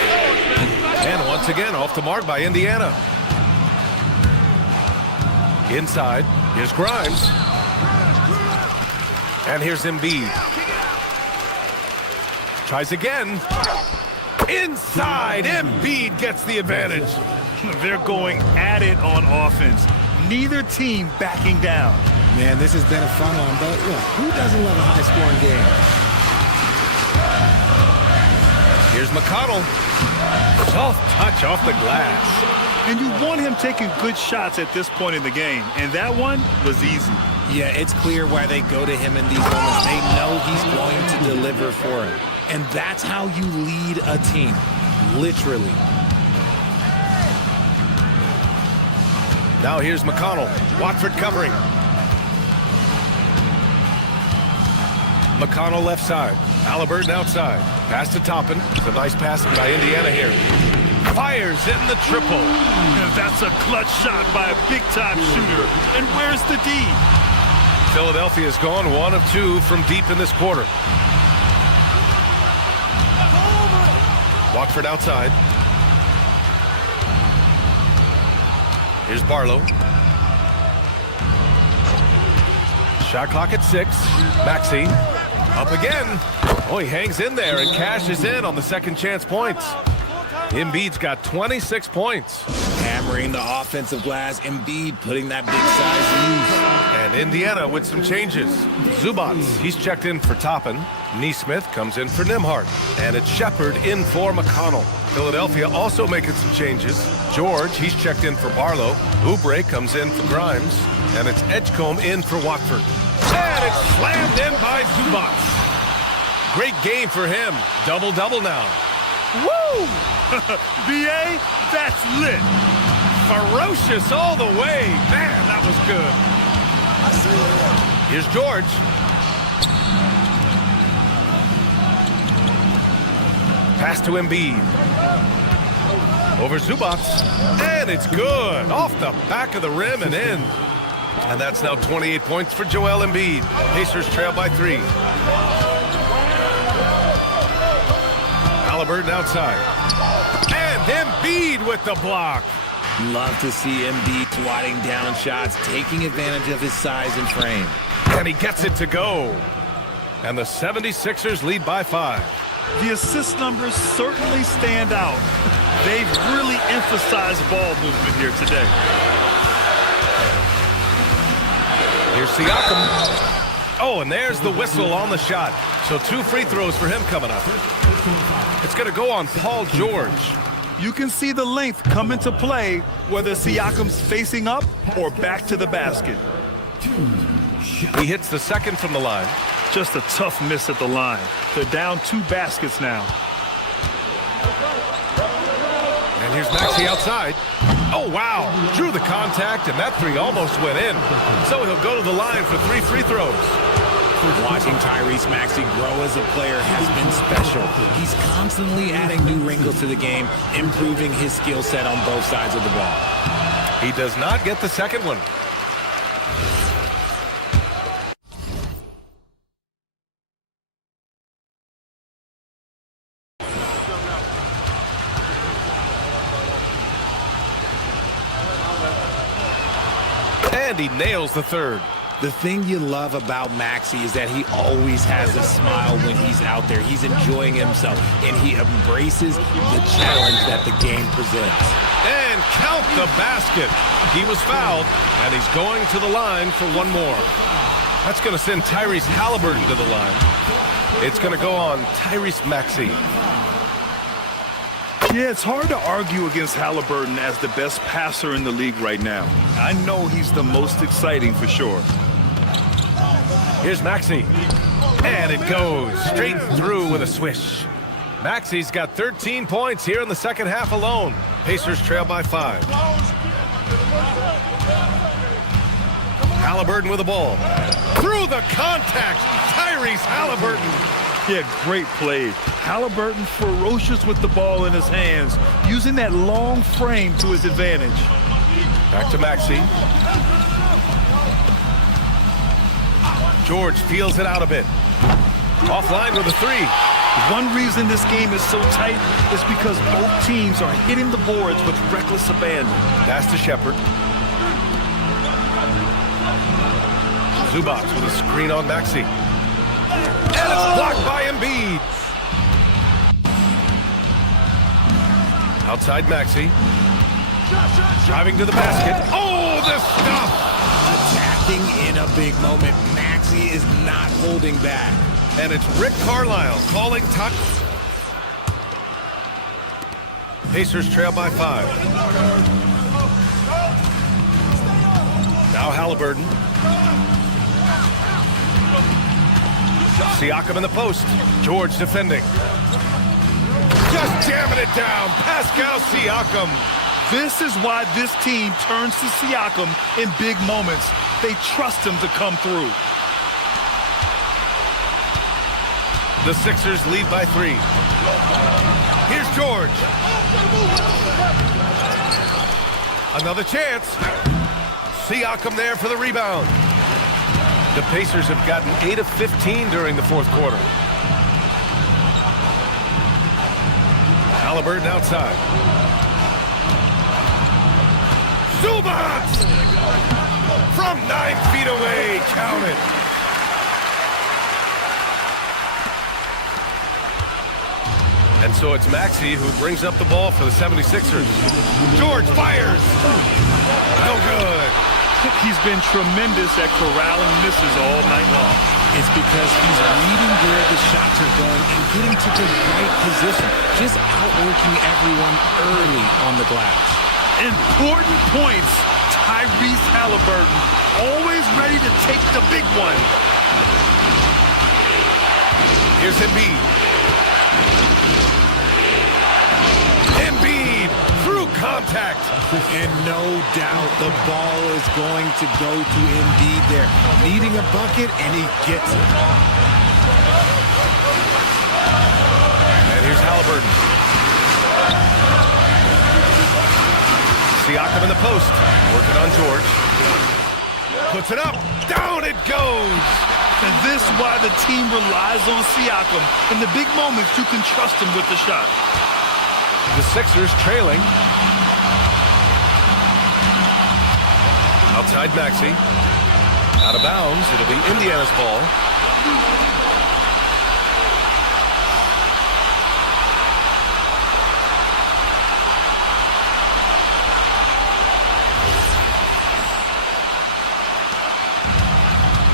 And once again, off the mark by Indiana. Inside, here's Grimes. And here's Embiid. Tries again. Inside, Embiid gets the advantage. They're going at it on offense. Neither team backing down. Man, this has been a fun one, but look, who doesn't love a high-scoring game? Here's McConnell. Soft touch off the glass. And you want him taking good shots at this point in the game, and that one was easy. Yeah, it's clear why they go to him in these moments. They know he's going to deliver for him. And that's how you lead a team, literally. Now here's McConnell. Watford covering. McConnell left side. Halliburton outside. Pass to Toppin. It's a nice passing by Indiana here. Fires in the triple. And that's a clutch shot by a big-time shooter. And where's the D? Philadelphia's gone 1 of 2 from deep in this quarter. Watford outside. Here's Barlow. Shot clock at 6. Maxey up again. Oh, he hangs in there and cashes in on the second chance points. Embiid's got 26 points. Hammering the offensive glass. Embiid putting that big size to use. And Indiana with some changes. Zubac, he's checked in for Toppin. Neesmith comes in for Nembhard. And it's Shepard in for McConnell. Philadelphia also making some changes. George, he's checked in for Barlow. Oubre comes in for Grimes. And it's Edgecombe in for Watford. And it's slammed in by Zubac. Great game for him. Double-double now. Woo! BA, that's lit. Ferocious all the way. Man, that was good. Here's George. Pass to Embiid. Over Zubac. And it's good. Off the back of the rim and in. And that's now 28 points for Joel Embiid. Pacers trail by 3. Halliburton outside. And Embiid with the block. Love to see Embiid swatting down shots, taking advantage of his size and frame. And he gets it to go. And the 76ers lead by 5. The assist numbers certainly stand out. They've really emphasized ball movement here today. Here's Siakam. Oh, and there's the whistle on the shot. So 2 free throws for him coming up. It's going to go on Paul George. You can see the length come into play, whether Siakam's facing up or back to the basket. He hits the second from the line. Just a tough miss at the line. They're down 2 baskets now. And here's Maxey outside. Oh, wow. Drew the contact, and that 3 almost went in. So he'll go to the line for 3 free throws. Watching Tyrese Maxey grow as a player has been special. He's constantly adding new wrinkles to the game, improving his skill set on both sides of the ball. He does not get the second one. And he nails the third. The thing you love about Maxey is that he always has a smile when he's out there. He's enjoying himself, and he embraces the challenge that the game presents. And count the basket. He was fouled, and he's going to the line for one more. That's going to send Tyrese Halliburton to the line. It's going to go on Tyrese Maxey. Yeah, it's hard to argue against Halliburton as the best passer in the league right now. I know he's the most exciting for sure. Here's Maxey. And it goes straight through with a swish. Maxey's got 13 points here in the second half alone. Pacers trail by 5. Halliburton with the ball. Through the contact, Tyrese Halliburton. Yeah, great play. Halliburton ferocious with the ball in his hands, using that long frame to his advantage. Back to Maxey. George feels it out a bit. Offline with a 3. One reason this game is so tight is because both teams are hitting the boards with reckless abandon. Pass to Shepard. Zubac with a screen on Maxey. And it's blocked by Embiid. Outside Maxey. Driving to the basket. Oh, the stuff! Attacking in a big moment. Maxey is not holding back. And it's Rick Carlisle calling touch. Pacers trail by 5. Now Halliburton. Siakam in the post. George defending. Just jamming it down. Pascal Siakam. This is why this team turns to Siakam in big moments. They trust him to come through. The Sixers lead by 3. Here's George. Another chance. Siakam there for the rebound. The Pacers have gotten 8 of 15 during the fourth quarter. Halliburton outside. Zubac! From 9 feet away, Count it. And so it's Maxey who brings up the ball for the 76ers. George fires. No good. He's been tremendous at corralling misses all night long. It's because he's reading where the shots are going and getting to the right position, just outworking everyone early on the glass. Important points. Tyrese Halliburton, always ready to take the big one. Here's Embiid. Embiid through contact. And no doubt the ball is going to go to Embiid there. Needing a bucket, and he gets it. And here's Halliburton. Siakam in the post. Working on George. Puts it up. Down it goes. And this is why the team relies on Siakam. In the big moments, you can trust him with the shot. The Sixers trailing. Outside Maxey. Out of bounds. It'll be Indiana's ball.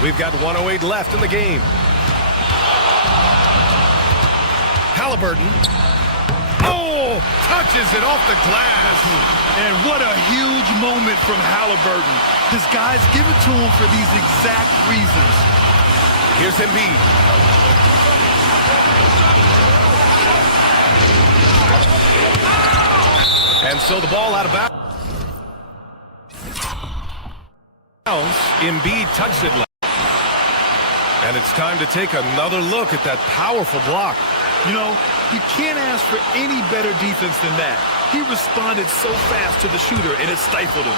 We've got 1:08 left in the game. Halliburton. Oh, touches it off the glass. And what a huge moment from Halliburton. His guys give it to him for these exact reasons. Here's Embiid. And so the ball out of bounds. Embiid touched it left. And it's time to take another look at that powerful block. You know, you can't ask for any better defense than that. He responded so fast to the shooter, and it stifled him.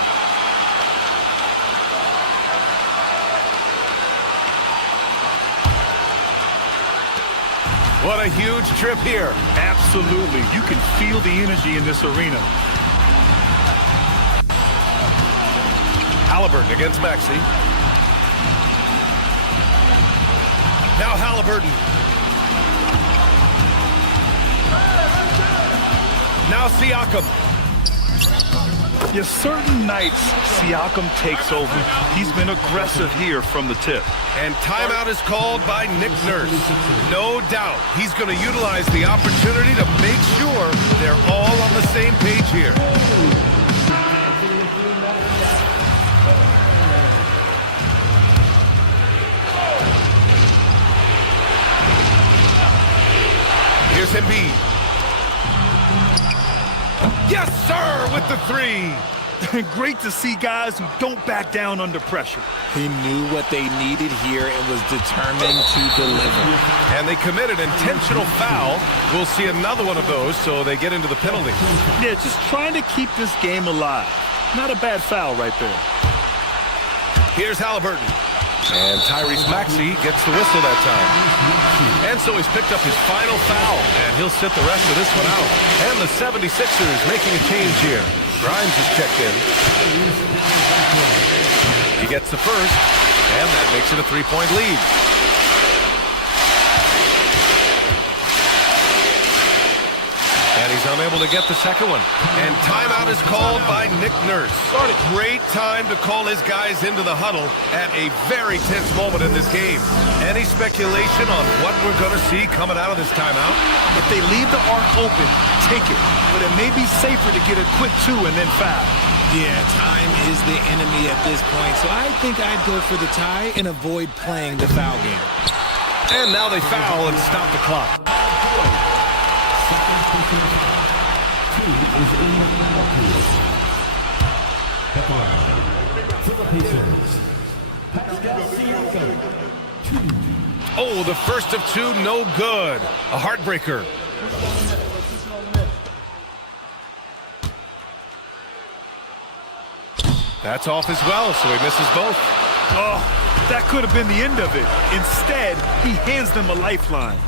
What a huge trip here. Absolutely. You can feel the energy in this arena. Halliburton against Maxey. Now Halliburton. Now Siakam. Yeah, certain nights Siakam takes over. He's been aggressive here from the tip. And timeout is called by Nick Nurse. No doubt he's going to utilize the opportunity to make sure they're all on the same page here. Here's Embiid. Yes, sir, with the three. Great to see guys who don't back down under pressure. He knew what they needed here and was determined to deliver. And they committed intentional foul. We'll see another one of those, so they get into the penalty. Yeah, just trying to keep this game alive. Not a bad foul right there. Here's Halliburton. And Tyrese Maxey gets the whistle that time. And so he's picked up his final foul, and he'll sit the rest of this one out. And the 76ers making a change here. Grimes is checked in. He gets the first, and that makes it a three-point lead. And he's unable to get the second one. And timeout is called by Nick Nurse. Great time to call his guys into the huddle at a very tense moment in this game. Any speculation on what we're going to see coming out of this timeout? If they leave the arc open, take it. But it may be safer to get a quick two and then foul. Yeah, time is the enemy at this point, so I think I'd go for the tie and avoid playing the foul game. And now they foul and stop the clock. Oh, the first of two, no good. A heartbreaker. That's off as well, so he misses both. Oh, that could have been the end of it. Instead, he hands them a lifeline.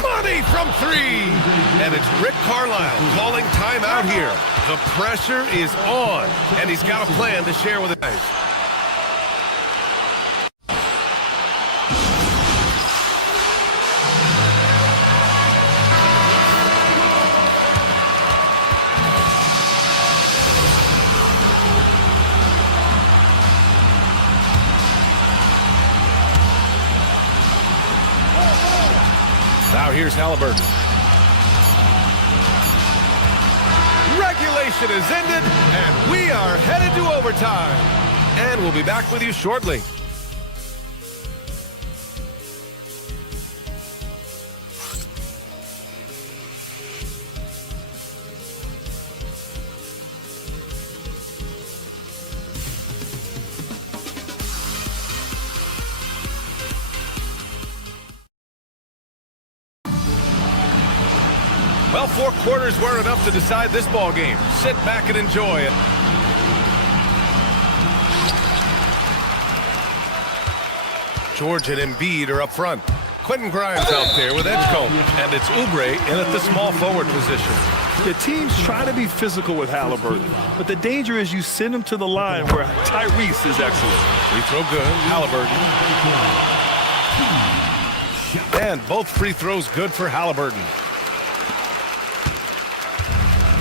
Money from three! And it's Rick Carlisle calling timeout here. The pressure is on, and he's got a plan to share with the guys. Now here's Halliburton. Regulation is ended, and we are headed to overtime. And we'll be back with you shortly. Well, 4 quarters were enough to decide this ball game. Sit back and enjoy it. George and Embiid are up front. Quentin Grimes out there with Edgecombe, and it's Oubre in at the small forward position. The teams try to be physical with Halliburton, but the danger is you send him to the line where Tyrese is excellent. Free throw good, Halliburton. And both free throws good for Halliburton.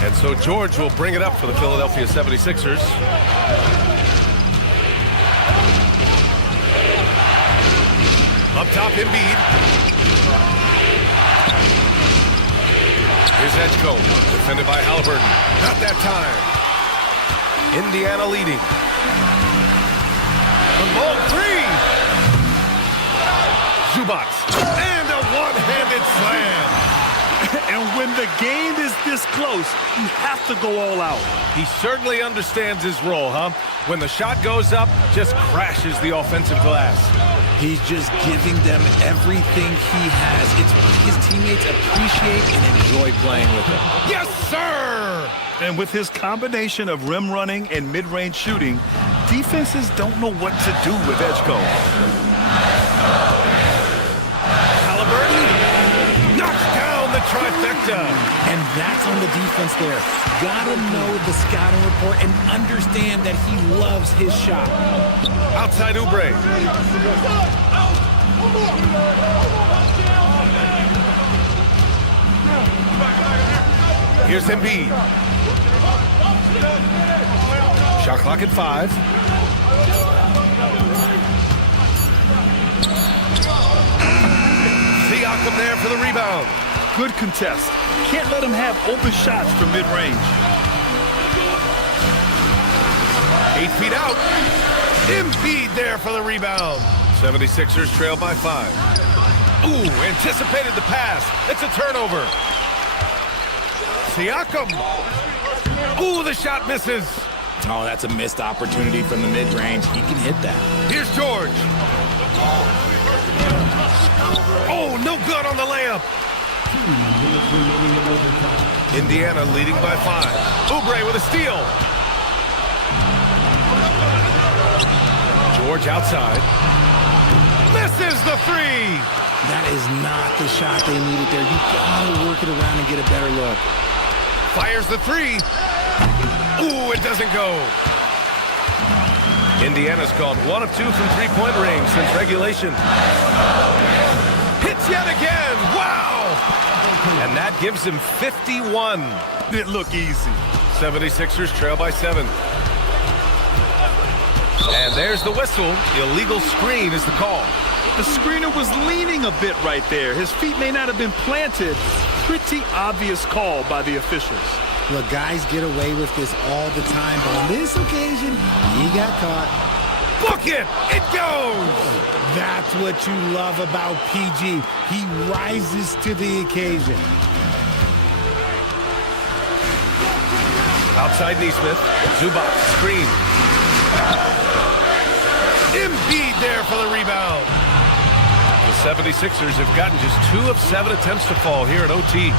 And so George will bring it up for the Philadelphia 76ers. Up top, Embiid. Here's Edgecombe, defended by Halliburton. Not that time. Indiana leading. The long three. Zubac. And a one-handed slam. And when the game is this close, you have to go all out. He certainly understands his role, huh? When the shot goes up, just crashes the offensive glass. He's just giving them everything he has. It's what his teammates appreciate and enjoy playing with him. Yes, sir! And with his combination of rim running and mid-range shooting, defenses don't know what to do with Edgecombe. Halliburton knocks down the trifecta. And that's on the defense there. Gotta know the scouting report and understand that he loves his shot. Outside Oubre. Here's Embiid. Shot clock at 5. Siakam there for the rebound. Good contest. Can't let him have open shots from mid-range. 8 feet out. Embiid there for the rebound. 76ers trail by 5. Ooh, anticipated the pass. It's a turnover. Siakam. Ooh, the shot misses. Oh, that's a missed opportunity from the mid-range. He can hit that. Here's George. Oh, no good on the layup. Indiana leading by 5. Oubre with a steal. George outside. Misses the 3. That is not the shot they needed there. You gotta work it around and get a better look. Fires the 3. Ooh, it doesn't go. Indiana's gone 1 of 2 from three-point range since regulation. Hits yet again. Wow! And that gives him 51. Didn't look easy. 76ers trail by 7. And there's the whistle. Illegal screen is the call. The screener was leaning a bit right there. His feet may not have been planted. Pretty obvious call by the officials. Look, guys get away with this all the time, but on this occasion, he got caught. Book it! It goes! That's what you love about PG. He rises to the occasion. Outside Neesmith. Zubac, screen. Embiid there for the rebound. The 76ers have gotten just 2 of 7 attempts to fall here at OT.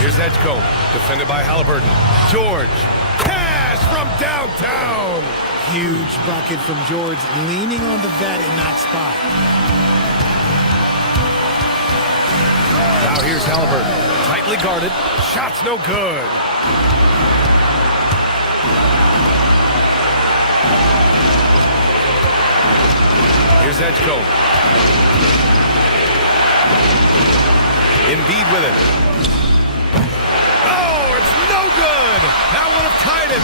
Here's Edgecombe, defended by Halliburton. George, pass from downtown. Huge bucket from George, leaning on the vet in that spot. Now here's Halliburton, tightly guarded. Shot's no good. Here's Edgecombe. Embiid with it. Oh, it's no good. That would have tied it.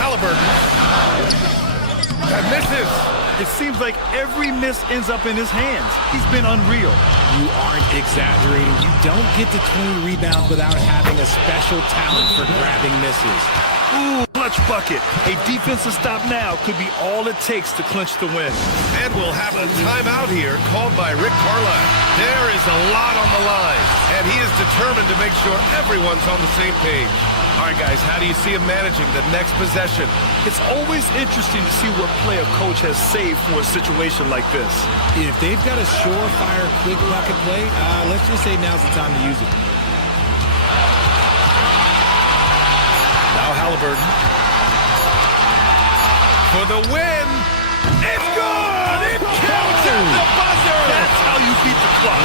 Halliburton It seems like every miss ends up in his hands. He's been unreal. You aren't exaggerating. You don't get to 20 rebounds without having a special talent for grabbing misses. Ooh, clutch bucket. A defensive stop now could be all it takes to clinch the win. And we'll have a timeout here called by Rick Carlisle. There is a lot on the line, and he is determined to make sure everyone's on the same page. All right, guys, how do you see him managing the next possession? It's always interesting to see what play a coach has saved for a situation like this. If they've got a surefire quick bucket play, let's just say now's the time to use it. Now Halliburton. For the win. It's good! It counts at the buzzer! That's how you beat the clock.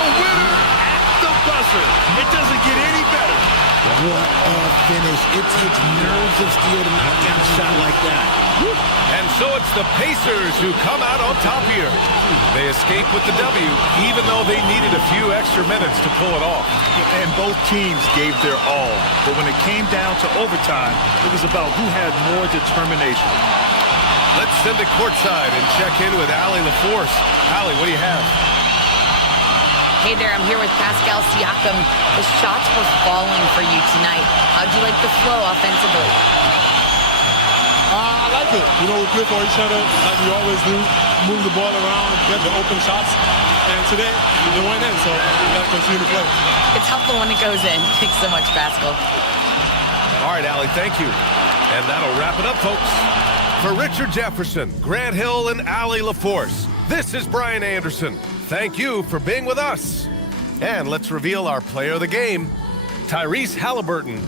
The winner at the buzzer. It doesn't get any better. What a finish. It takes nerves of steel to knock down a shot like that. And so it's the Pacers who come out on top here. They escape with the W, even though they needed a few extra minutes to pull it off. And both teams gave their all. But when it came down to overtime, it was about who had more determination. Let's send it courtside and check in with Allie LaForce. Allie, what do you have? Hey there, I'm here with Pascal Siakam. The shots were falling for you tonight. How'd you like the flow offensively? I like it. You know, we play for each other like we always do. Move the ball around, get the open shots. And today, they went in, so we got to continue to play. It's helpful when it goes in. Thanks so much, Pascal. All right, Allie, thank you. And that'll wrap it up, folks. For Richard Jefferson, Grant Hill, and Allie LaForce, this is Brian Anderson. Thank you for being with us. And let's reveal our player of the game, Tyrese Halliburton.